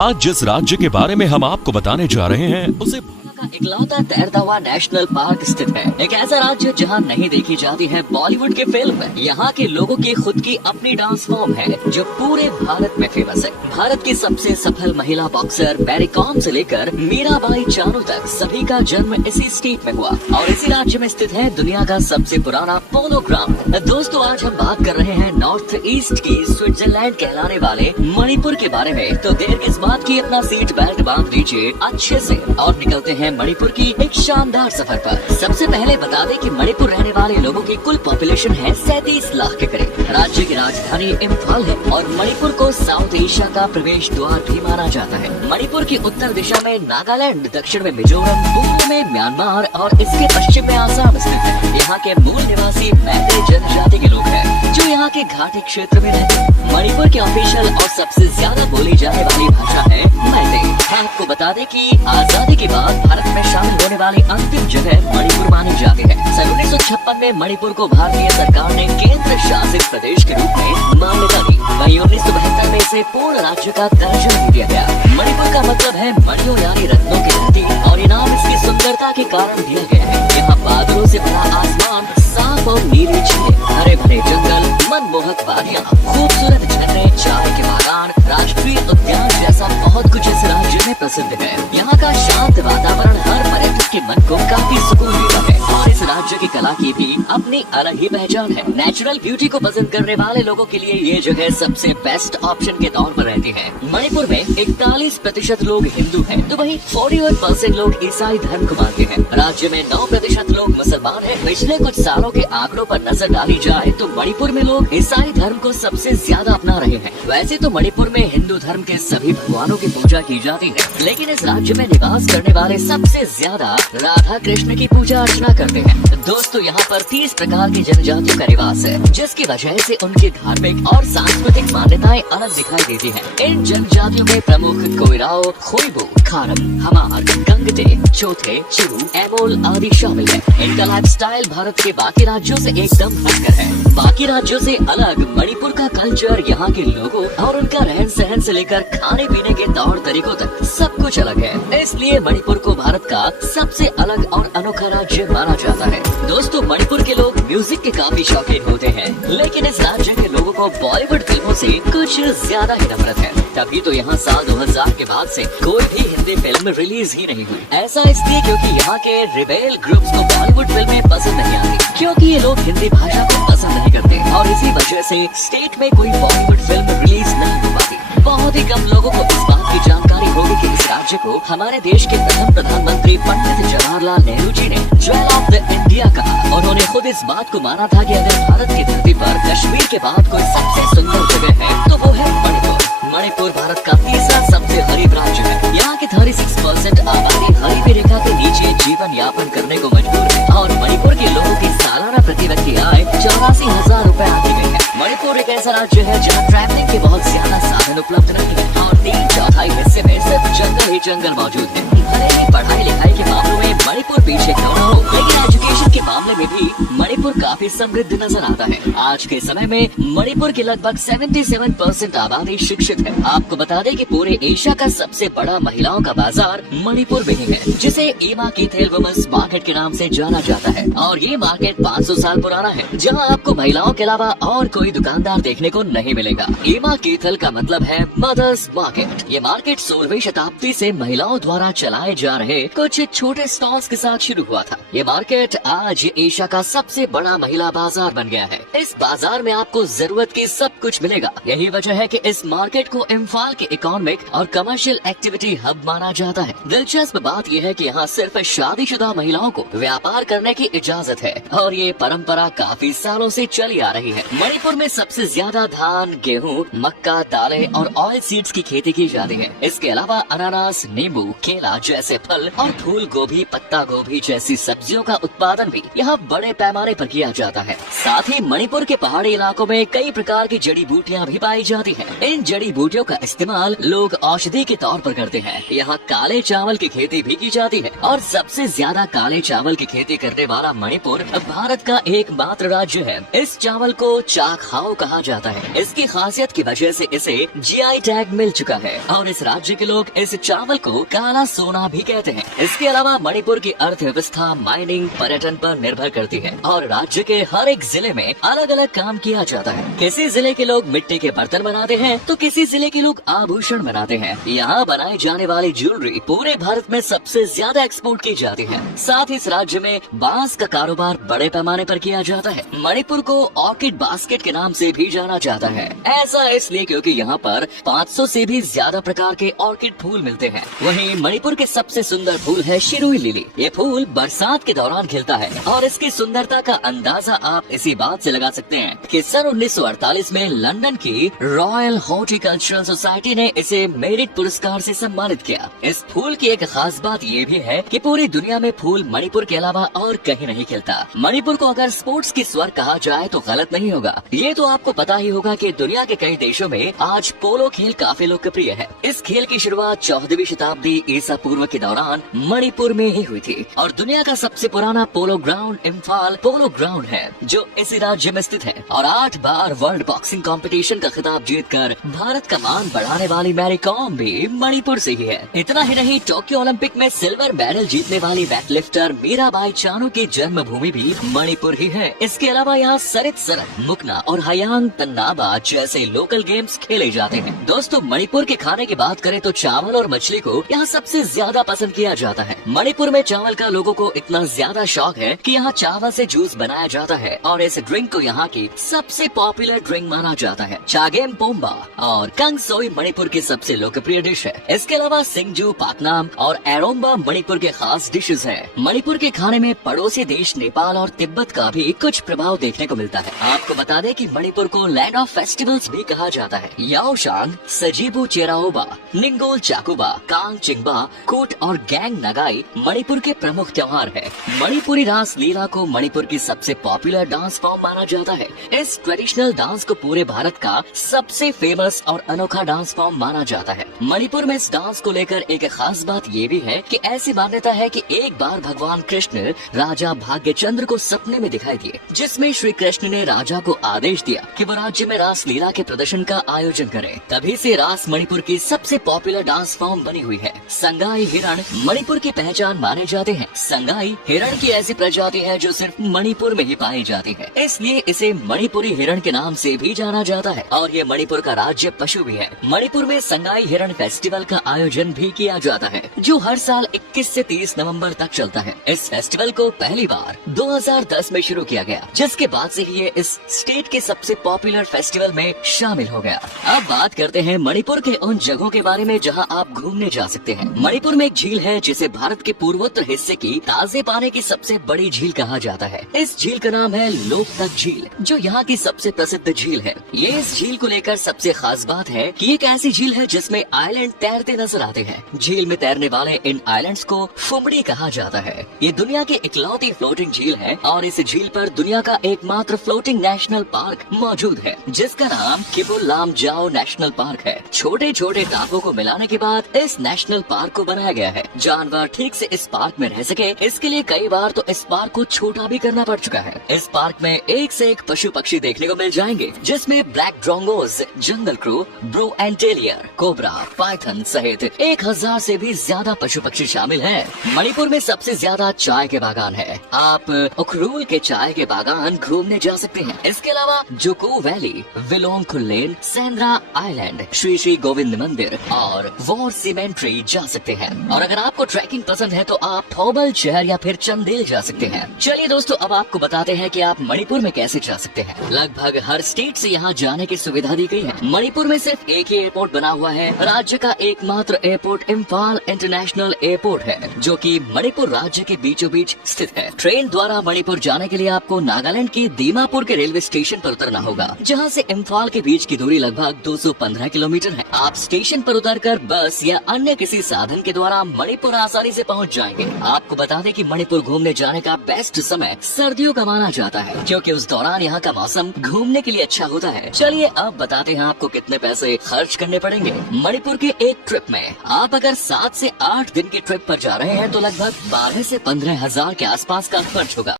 आज जिस राज्य के बारे में हम आपको बताने जा रहे हैं उसे का इकलौता तैरता हुआ नेशनल पार्क स्थित है। एक ऐसा राज्य जहां नहीं देखी जाती है बॉलीवुड के फिल्म। यहाँ के लोगों की खुद की अपनी डांस फॉर्म है जो पूरे भारत में फेमस है। भारत की सबसे सफल महिला बॉक्सर मैरी कॉम से लेकर मीराबाई चानू तक सभी का जन्म इसी स्टेट में हुआ और इसी राज्य में स्थित है दुनिया का सबसे पुराना पोलो ग्राउंड। दोस्तों, आज हम बात कर रहे हैं नॉर्थ ईस्ट की स्विट्जरलैंड कहलाने वाले मणिपुर के बारे में। तो देर किस बात की, अपना सीट बेल्ट बांध लीजिए अच्छे से और निकलते हैं मणिपुर की एक शानदार सफर पर। सबसे पहले बता दें कि मणिपुर रहने वाले लोगों की कुल पॉपुलेशन है 37 लाख के करीब। राज्य की राजधानी इम्फाल है और मणिपुर को साउथ एशिया का प्रवेश द्वार भी माना जाता है। मणिपुर की उत्तर दिशा में नागालैंड, दक्षिण में मिजोरम, पूर्व में म्यांमार और इसके पश्चिम में आसाम स्थित है। यहाँ के मूल निवासी मैतेई जनजाति के लोग हैं जो यहाँ के घाटी क्षेत्र में रहते हैं। मणिपुर की ऑफिशियल और सबसे ज्यादा बोली जाने वाली भाषा है मैतेई। आपको बता दें कि आजादी के बाद भारत में शामिल होने वाली अंतिम जगह मणिपुर मानी जाती है। सन 1956 में मणिपुर को भारतीय सरकार ने केंद्र शासित प्रदेश के रूप में मान्यता दी। वहीं 1972 में इसे पूर्ण राज्य का दर्जा दिया गया। मणिपुर का मतलब है मणियों यानी रत्नों की धरती और ये नाम इसकी सुंदरता के कारण दिया गया है। यहाँ बादलों से भरा आसमान, साफ और नीली झीलें, हरे भरे जंगल, मनमोहक वादियाँ, खूबसूरत झरने, चाय के बागान, राष्ट्रीय उद्यान जैसा बहुत कुछ इस राज्य में प्रसिद्ध है। यहाँ का शांत वातावरण हर पर्यटक के मन को काफी सुकून देता है और इस राज्य की कला की भी अपनी अलग ही पहचान है। नेचुरल ब्यूटी को पसंद करने वाले लोगों के लिए ये जगह सबसे बेस्ट ऑप्शन के तौर पर रहती है। मणिपुर में 41% लोग हिंदू हैं, तो वहीं 41% लोग ईसाई धर्म को मानते हैं। राज्य में 9% लोग मुसलमान हैं। पिछले कुछ सालों के आंकड़ों पर नजर डाली जाए तो मणिपुर में लोग ईसाई धर्म को सबसे ज्यादा अपना रहे हैं। वैसे तो मणिपुर में हिंदू धर्म के सभी भगवानों की पूजा की जाती है, लेकिन इस राज्य में निवास करने वाले सबसे ज्यादा राधा कृष्ण की पूजा अर्चना करते हैं। दोस्तों, यहाँ पर 30 प्रकार की जनजातियों का निवास है, जिसकी वजह से उनकी धार्मिक और सांस्कृतिक मान्यताएं अलग दिखाई देती हैं। इन जनजातियों में प्रमुख कोइराओ, खोइबो, खारम, हमार, गंगटे, चौथे, चिरू, एमोल आदि शामिल है। इनका लाइफस्टाइल भारत के बाकी राज्यों से एकदम हटकर है। बाकी राज्यों से अलग मणिपुर का कल्चर, यहाँ के लोगों और उनका रहन सहन से लेकर खाने पीने के तौर तरीकों तक सब कुछ अलग है। इसलिए मणिपुर को भारत का सबसे अलग और अनोखा राज्य माना जाता है। दोस्तों, मणिपुर के लोग म्यूजिक के काफी शौकीन होते हैं, लेकिन इस राज्य के लोगों को बॉलीवुड फिल्मों से कुछ ज्यादा ही नफरत है। तभी तो यहाँ साल 2000 के बाद से कोई भी हिंदी फिल्म रिलीज ही नहीं हुई। ऐसा इसलिए क्योंकि यहाँ के रिबेल ग्रुप्स को बॉलीवुड फिल्में पसंद नहीं आती, क्योंकि ये लोग हिंदी भाषा को पसंद नहीं करते और इसी वजह से स्टेट में कोई बॉलीवुड फिल्म रिलीज नहीं हो पाती। बहुत ही कम लोगों को इस बात की जानकारी होगी कि इस राज्य को हमारे देश के प्रथम प्रधानमंत्री पंडित जवाहरलाल नेहरू जी ने ज्वेल ऑफ द इंडिया कहा। उन्होंने खुद इस बात को माना था कि अगर भारत की धरती पर कश्मीर के बाद कोई सबसे सुंदर जगह है तो वो है मणिपुर। मणिपुर भारत का तीसरा सबसे गरीब राज्य है। यहाँ के 36% आबादी गरीबी रेखा के नीचे जीवन यापन करने को मजबूर है और मणिपुर के लोगों की सालाना प्रति व्यक्ति आय 84,000 रूपए आती गई है। मणिपुर एक ऐसा राज्य है जहाँ ट्रैवलिंग के बहुत ज्यादा साधन उपलब्ध नहीं है और 3/4 हिस्से में सिर्फ जंगल ही जंगल मौजूद है। भले ही पढ़ाई लिखाई के मामलों में मणिपुर पीछे क्यों न हो, लेकिन एजुकेशन के मामले में भी मणिपुर काफी समृद्ध नजर आता है। आज के समय में मणिपुर की लगभग 77% आबादी शिक्षित है। आपको बता दें कि पूरे एशिया का सबसे बड़ा महिलाओं का बाजार मणिपुर में ही है, जिसे ईमा कीथेल वुमेन्स मार्केट के नाम से जाना जाता है और ये मार्केट 500 साल पुराना है, जहाँ आपको महिलाओं के अलावा और कोई दुकानदार देखने को नहीं मिलेगा। ईमा कीथेल का मतलब है मदर्स मार्केट। ये मार्केट 16वीं शताब्दी से महिलाओं द्वारा चलाए जा रहे कुछ छोटे स्टॉल्स के साथ शुरू हुआ था। ये मार्केट आज एशिया का सबसे बड़ा महिला बाजार बन गया है। इस बाजार में आपको जरूरत की सब कुछ मिलेगा। यही वजह है कि इस मार्केट को इम्फाल के इकोनॉमिक और कमर्शियल एक्टिविटी हब माना जाता है। दिलचस्प बात यह है कि यहाँ सिर्फ शादीशुदा महिलाओं को व्यापार करने की इजाजत है और ये परंपरा काफी सालों से चली आ रही है। मणिपुर में सबसे ज्यादा धान, गेहूँ, मक्का, दालें और ऑयल सीड्स की खेती की जाती है। इसके अलावा अनानास, नींबू, केला जैसे फल और फूल गोभी, पत्ता गोभी जैसी सब्जियों का उत्पादन भी यहाँ बड़े पैमाने पर किया जाता है। साथ ही मणिपुर के पहाड़ी इलाकों में कई प्रकार की जड़ी बूटियाँ भी पाई जाती हैं। इन जड़ी बूटियों का इस्तेमाल लोग औषधि के तौर पर करते हैं। यहाँ काले चावल की खेती भी की जाती है और सबसे ज्यादा काले चावल की खेती करने वाला मणिपुर भारत का एकमात्र राज्य है। इस चावल को चाखाओ कहा जाता है। इसकी खासियत की वजह से इसे GI टैग मिल चुका है और इस राज्य के लोग इस चावल को काला सोना भी कहते हैं। इसके अलावा मणिपुर की अर्थव्यवस्था माइनिंग पर्यटन पर निर्भर करती है और राज्य के हर एक जिले में अलग अलग काम किया जाता है। किसी जिले के लोग मिट्टी के बर्तन बनाते हैं तो किसी जिले के लोग आभूषण बनाते हैं। यहाँ बनाई जाने वाली ज्वेलरी पूरे भारत में सबसे ज्यादा एक्सपोर्ट की जाती है। साथ ही इस राज्य में बांस का कारोबार बड़े पैमाने पर किया जाता है। मणिपुर को ऑर्किड बास्केट के नाम से भी जाना जाता है। ऐसा इसलिए क्योंकि यहाँ पर 500 से भी ज्यादा प्रकार के ऑर्किड फूल मिलते हैं। वहीं मणिपुर के सबसे सुंदर फूल है शिरुई लिली। ये फूल बरसात के दौरान खिलता है और इसकी सुंदरता का अंदाजा आप इसी बात से लगा सकते हैं कि सन 1948 में लंदन की रॉयल हॉर्टिकल्चरल सोसाइटी ने इसे मेरिट पुरस्कार से सम्मानित किया। इस फूल की एक खास बात ये भी है कि पूरी दुनिया में फूल मणिपुर के अलावा और कहीं नहीं खिलता। मणिपुर को अगर स्पोर्ट्स की स्वर्ग कहा जाए तो गलत नहीं होगा। ये तो आपको पता ही होगा कि दुनिया के कई देशों में आज पोलो खेल काफी लोकप्रिय है। इस खेल की शुरुआत 14वीं शताब्दी ईसा पूर्व के दौरान मणिपुर में ही हुई थी और दुनिया का सबसे पुराना polo ground Imphal polo ground है जो इसी राज्य में स्थित है। और 8 बार वर्ल्ड बॉक्सिंग कंपटीशन का खिताब जीतकर भारत का मान बढ़ाने वाली मैरी कॉम भी मणिपुर से ही है। इतना ही नहीं, टोक्यो ओलंपिक में सिल्वर मेडल जीतने वाली वेटलिफ्टर मीराबाई चानू की जन्मभूमि भी मणिपुर ही है। इसके अलावा यहाँ सरित सरन, मुकना और हयांग तन्नाबा जैसे लोकल गेम्स खेले जाते हैं। दोस्तों, मणिपुर के खाने की बात करें तो चावल और मछली को यहाँ सबसे ज्यादा पसंद किया जाता है। मणिपुर में चावल का लोगों को इतना ज्यादा शौक है कि यहाँ चावल से जूस बनाया जाता है और इस ड्रिंक को यहाँ की सबसे पॉपुलर ड्रिंक माना जाता है। चागेम पोम्बा और कंगसोई मणिपुर की सबसे लोकप्रिय डिश है। इसके अलावा सिंगजू, पाकनाम और एरोम्बा मणिपुर के खास डिशेज हैं। मणिपुर के खाने में पड़ोसी देश नेपाल और तिब्बत का भी कुछ प्रभाव देखने को मिलता है। आपको बता दें कि मणिपुर को लैंड ऑफ फेस्टिवल्स भी कहा जाता है। याओशांग, सजीबू चेराओबा, निंगोल चाकुबा, कांग चिंगबा, कूट और गैंग नगाई मणिपुर के प्रमुख त्योहार है। मणिपुरी रास लीला को मणिपुर की सबसे पॉपुलर डांस फॉर्म माना जाता है। इस ट्रेडिशनल डांस को पूरे भारत का सबसे फेमस और अनोखा डांस फॉर्म माना जाता है। मणिपुर में इस डांस को लेकर एक खास बात ये भी है कि ऐसी मान्यता है कि एक बार भगवान कृष्ण राजा भाग्यचंद्र को सपने में दिखाई दिए, जिसमें श्री कृष्ण ने राजा को आदेश दिया कि वो राज्य में रास लीला के प्रदर्शन का आयोजन करे। तभी से रास मणिपुर की सबसे पॉपुलर डांस फॉर्म बनी हुई है। संगाई हिरण मणिपुर की पहचान माने जाते हैं। संगाई हिरण की ऐसी प्रजाति है जो सिर्फ मणिपुर में ही पाई जाती है, इसलिए इसे मणिपुरी हिरण के नाम से भी जाना जाता है और ये मणिपुर का राज्य पशु भी है। मणिपुर में संगाई हिरण फेस्टिवल का आयोजन भी किया जाता है जो हर साल 21 से 30 नवंबर तक चलता है। इस फेस्टिवल को पहली बार 2010 में शुरू किया गया, जिसके बाद से ही ये इस स्टेट के सबसे पॉपुलर फेस्टिवल में शामिल हो गया। अब बात करते हैं मणिपुर के उन जगहों के बारे में जहां आप घूमने जा सकते हैं। मणिपुर में एक झील है जिसे भारत के पूर्वोत्तर हिस्से की ताजे पानी की सबसे बड़ी झील कहा जाता है। इस झील का नाम है लोकतक झील, जो यहाँ की सबसे प्रसिद्ध झील है। ये इस झील को लेकर सबसे खास बात है कि एक ऐसी झील है जिसमें आइलैंड तैरते नजर आते हैं। झील में तैरने वाले इन आइलैंड्स को फुमड़ी कहा जाता है। ये दुनिया की इकलौती फ्लोटिंग झील है और इस झील पर दुनिया का एकमात्र फ्लोटिंग नेशनल पार्क मौजूद है, जिसका नाम किबुल लामजाओ नेशनल पार्क है। छोटे छोटे टापुओं को मिलाने के बाद इस नेशनल पार्क को बनाया गया है। जानवर ठीक से इस पार्क में रह सके, इसके लिए कई बार तो इस पार्क को छोटा भी करना पड़ चुका है। इस पार्क में एक से एक पशु पक्षी देखने को मिल जाएंगे, जिसमें ब्लैक ड्रोंगोज, जंगल क्रू, ब्रो एंटेलियर, कोबरा, पाइथन सहित 1000 से भी ज्यादा पशु पक्षी शामिल हैं। मणिपुर में सबसे ज्यादा चाय के बागान है। आप उखरूल के चाय के बागान घूमने जा सकते हैं। इसके अलावा जुको वैली, विलोंग खुल्लेन, सेंद्रा आइलैंड, श्री श्री गोविंद मंदिर और वॉर सीमेंट्री जा सकते हैं। और अगर आपको ट्रैकिंग पसंद है तो आप थोबल शहर या फिर चंदेल जा सकते हैं। चलिए दोस्तों, अब आपको बताते हैं कि आप मणिपुर में कैसे जा सकते हैं। लगभग हर स्टेट से यहाँ जाने की सुविधा दी गई है। मणिपुर में सिर्फ एक ही एयरपोर्ट बना हुआ है। राज्य का एकमात्र एयरपोर्ट इम्फाल इंटरनेशनल एयरपोर्ट है, जो कि मणिपुर राज्य के बीचों बीच स्थित है। ट्रेन द्वारा मणिपुर जाने के लिए आपको नागालैंड के दीमापुर के रेलवे स्टेशन पर उतरना होगा, जहाँ से इम्फाल के बीच की दूरी लगभग 215 किलोमीटर है। आप स्टेशन पर उतरकर बस या अन्य किसी साधन के द्वारा मणिपुर आसानी से पहुँच जाएंगे। आपको बता दें कि मणिपुर घूमने जाने का बेस्ट बेस्ट समय सर्दियों का माना जाता है, क्योंकि उस दौरान यहाँ का मौसम घूमने के लिए अच्छा होता है। चलिए अब बताते हैं आपको कितने पैसे खर्च करने पड़ेंगे मणिपुर के एक ट्रिप में। आप अगर 7 से 8 दिन की ट्रिप पर जा रहे हैं तो लगभग 12 से 15 हजार के आसपास का खर्च होगा।